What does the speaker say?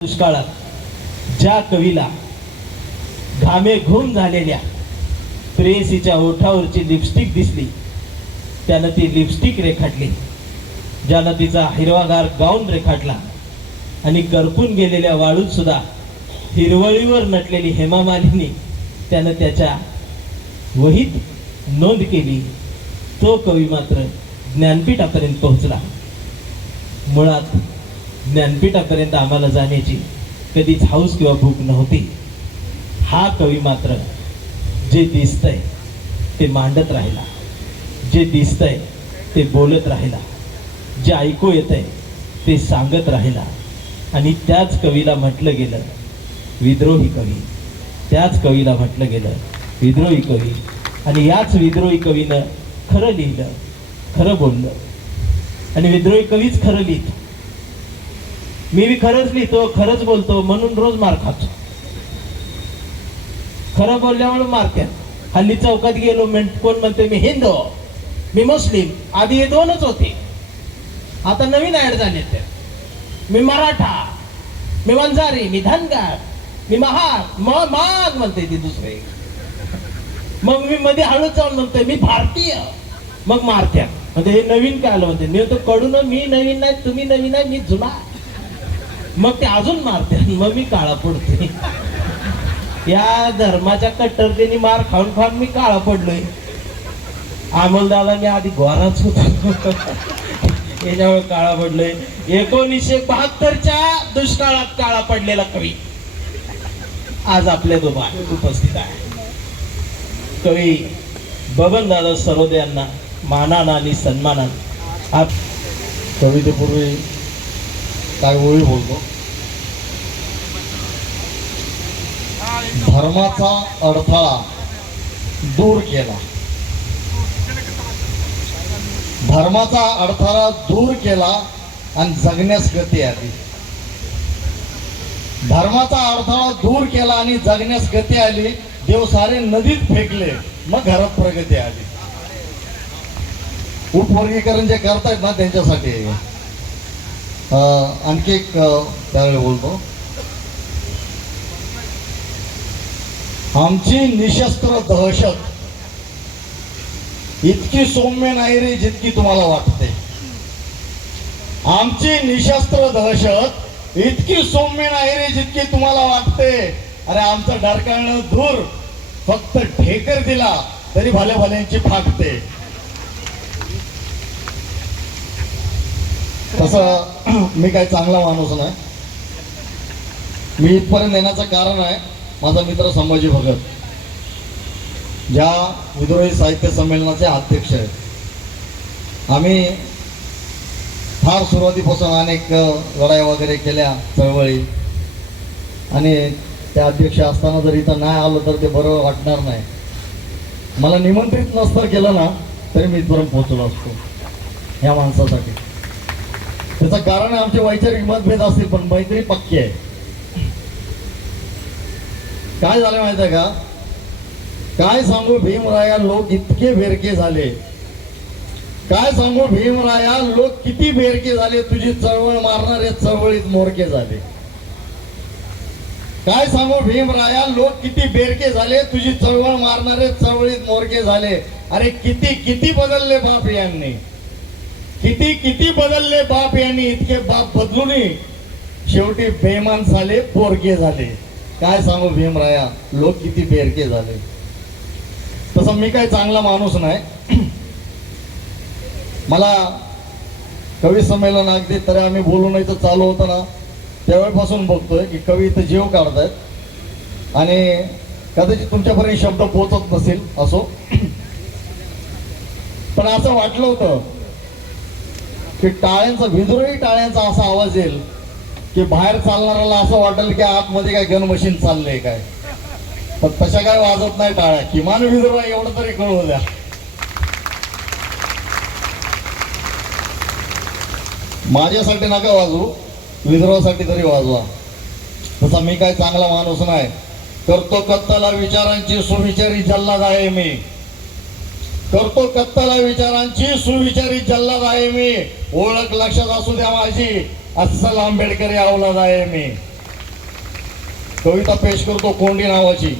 दुष्काळात ज्या कवीला घामे घूम झालेल्या प्रेयसीच्या ओठावरची लिपस्टिक दिसली, त्यानं ती लिपस्टिक रेखाटली. ज्यानं तिचा हिरवागार गाऊन रेखाटला आणि करपून गेलेल्या वाळूत सुद्धा हिरवळीवर नटलेली हेमा मालिनी त्यानं त्याच्या वहीत नोंद केली. तो कवी मात्र ज्ञानपीठापर्यंत पोहोचला. मुळात ज्ञानपीठापर्यंत आम्हाला जाण्याची कधीच हौस किंवा भूक नव्हती. हा कवी मात्र जे दिसतंय ते मांडत राहिला, जे दिसतंय ते बोलत राहिला, जे ऐकू येतंय ते सांगत राहिला. आणि त्याच कवीला म्हटलं गेलं विद्रोही कवी, त्याच कवीला म्हटलं गेलं विद्रोही कवी. आणि याच विद्रोही कवीनं खरं लिहिलं, खरं बोललं. आणि विद्रोही कवीच खरं लिहितो. मी बी खरंच लिहितो, खरंच बोलतो, म्हणून रोज मार खातो. खरं बोलल्यामुळे मारत्यात. हल्ली चौकात गेलो कोण म्हणते मी हिंदू, मी मुस्लिम. आधी हे दोनच होते, आता नवीन ऍड झाले. ते मी मराठा, मी वंजारी, मी धनगर, मी महार माग म्हणते ती दुसरे. मग मी मध्ये हळूच जाऊन म्हणतोय मी भारतीय, मग मारत्यात. म्हणजे हे नवीन काय आलं म्हणते. मी तो कडून मी नवीन नाही, तुम्ही नवीन आहे, मी जुना. मग ते अजून मारते. मग मी काळा पडतोय. या धर्माच्या कट्टरतेने मार खाऊन खाऊन मी काळा पडलोय. अमोलदादा मी आधी गोराच होतो, याच्यामुळे काळा पडलोय. 1972च्या दुष्काळात काळा पडलेला कवी आज आपल्या दोघांत उपस्थित आहे. कवी बबनदादा सरोदे यांना मानानं आणि सन्मानानं आज कवितेपूर्वी काय ओळी बोलतो. धर्माचा अडथळा दूर केला, धर्माचा अडथळा दूर केला आणि जगण्यास गती आली. धर्माचा अडथळा दूर केला आणि जगण्यास गती आली. देव सारे नदीत फेकले, मग घरात प्रगती आली. उपवर्गीकरण जे करतायत ना त्यांच्यासाठी आणखी एक त्यावेळी बोलतो. आमची निशस्त्र दहशत इतकी सौम्य नाही रे जितकी तुम्हाला वाटते. आमची निशस्त्र दहशत इतकी सौम्य नाही रे जितकी तुम्हाला वाटते. अरे आमचं डरकाळणं दूर, फक्त ढेकर दिला तरी भल्या भल्यांची फाकते. तसं मी काही चांगला माणूस नाही. मी इथपर्यंत येण्याचं कारण आहे माझा मित्र संभाजी भगत, ज्या विद्रोही साहित्य संमेलनाचे अध्यक्ष आहेत. आम्ही फार सुरुवातीपासून अनेक लढाई वगैरे केल्या, चळवळी. आणि त्या अध्यक्ष असताना जर इथं नाही आलो तर ते बरं वाटणार नाही. मला निमंत्रित नसतं केलं ना तरी मी इथपर्यंत पोहोचलो असतो ह्या माणसासाठी. त्याचं कारण आमचे वैचारिक मतभेद असतील पण मैत्री पक्की आहे. काय झालं माहिती आहे का, काय सांगू भीमराया, लोक इतके बेरके झाले. काय सांगू भीमराया, लोक किती बेरके झाले. तुझी चळवळ मारणारे चळवळीत मोरके झाले. काय सांगू भीमराया, लोक किती बेरके झाले. तुझी चळवळ मारणारे चळवळीत मोरके झाले. अरे किती किती बदलले बाप यांनी, किती किती बदलले बाप यांनी. इतके बाप बदलून शेवटी बेमान झाले, पोरके झाले. काय सांगू भीमराया, लोक किती बेरके झाले. तसं मी काही चांगला माणूस नाही. मला कवी संमेलन अगदी तरी आम्ही बोलू नाही तर चालू होतं ना त्यावेळेपासून बघतोय की कवी इथं जीव काढतायत आणि कदाचित तुमच्यापर्यंत शब्द पोहोचत नसेल असो. पण असं वाटलं होतं की टाळ्यांचा, विद्रोही टाळ्यांचा असा आवाज येईल की बाहेर चालणाऱ्याला असं वाटेल की आतमध्ये काय गन मशीन चाललंय काय. पण तशा काय वाजत नाही टाळ्या. किमान विद्रोह एवढं तरी कळू द्या. माझ्यासाठी नका वाजवू, विद्रोहासाठी तरी वाजवा. तसा मी काय चांगला माणूस नाही. करतो कत्तला विचारांची सुविचारी जल्लाद आहे मी. करतो कत्तला विचारांची सुविचारी जल्लाद आहे मी. ओळख लक्षात असू द्या माझी, अस्सल आंबेडकरी अवलाद आहे मी. कविता पेश करतो कोंडी नावाची.